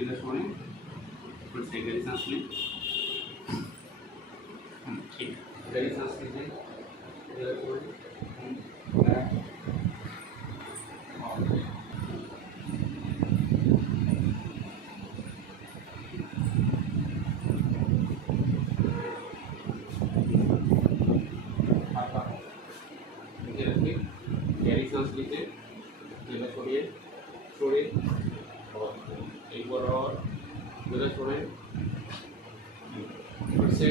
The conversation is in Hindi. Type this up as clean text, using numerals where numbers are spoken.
धीरे छोड़ें, फिर से गहरी सांस लें। ठीक, गहरी सांस लीजिए, धीरे छोड़ें, बैक और आता है। नीचे रखिए, गहरी सांस लीजिए, धीरे छोड़िए, छोड़िए और एक बार और धीरे छोड़ें, फिर से